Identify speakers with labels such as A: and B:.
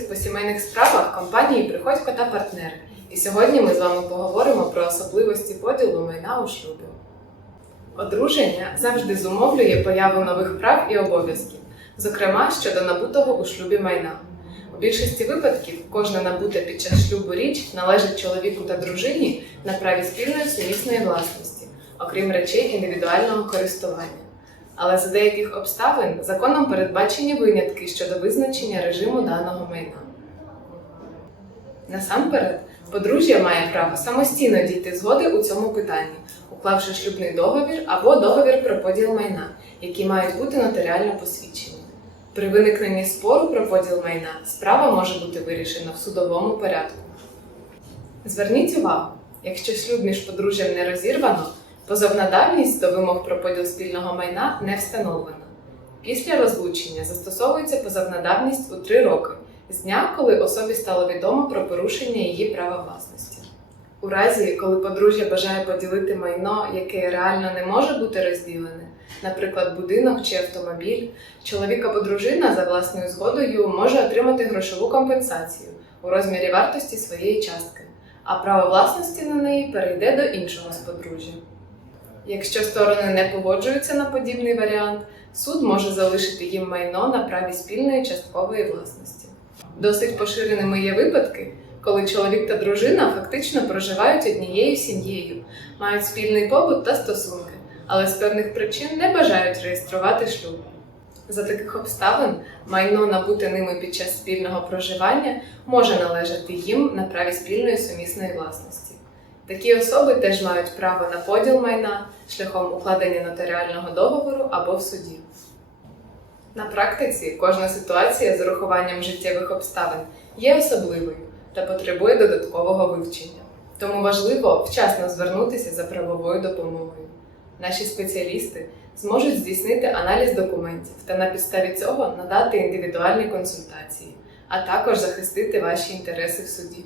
A: по сімейних справах компанії Приходько та партнери. І сьогодні ми з вами поговоримо про особливості поділу майна у шлюбі. Одруження завжди зумовлює появу нових прав і обов'язків, зокрема щодо набутого у шлюбі майна. У більшості випадків кожна набута під час шлюбу річ належить чоловіку та дружині на праві спільної сумісної власності, окрім речей індивідуального користування. Але за деяких обставин законом передбачені винятки щодо визначення режиму даного майна. Насамперед, подружжя має право самостійно дійти згоди у цьому питанні, уклавши шлюбний договір або договір про поділ майна, які мають бути нотаріально посвідчені. При виникненні спору про поділ майна справа може бути вирішена в судовому порядку. Зверніть увагу, якщо шлюб між подружжям не розірвано, позовна давність до вимог про поділ спільного майна не встановлена. Після розлучення застосовується позовна давність у 3 роки з дня, коли особі стало відомо про порушення її права власності. У разі, коли подружжя бажає поділити майно, яке реально не може бути розділене, наприклад, будинок чи автомобіль, чоловік або дружина за власною згодою може отримати грошову компенсацію у розмірі вартості своєї частки, а право власності на неї перейде до іншого з подружжя. Якщо сторони не погоджуються на подібний варіант, суд може залишити їм майно на праві спільної часткової власності. Досить поширеними є випадки, коли чоловік та дружина фактично проживають однією сім'єю, мають спільний побут та стосунки, але з певних причин не бажають реєструвати шлюб. За таких обставин майно, набуте ними під час спільного проживання, може належати їм на праві спільної сумісної власності. Такі особи теж мають право на поділ майна шляхом укладення нотаріального договору або в суді. На практиці кожна ситуація з урахуванням життєвих обставин є особливою та потребує додаткового вивчення. Тому важливо вчасно звернутися за правовою допомогою. Наші спеціалісти зможуть здійснити аналіз документів та на підставі цього надати індивідуальні консультації, а також захистити ваші інтереси в суді.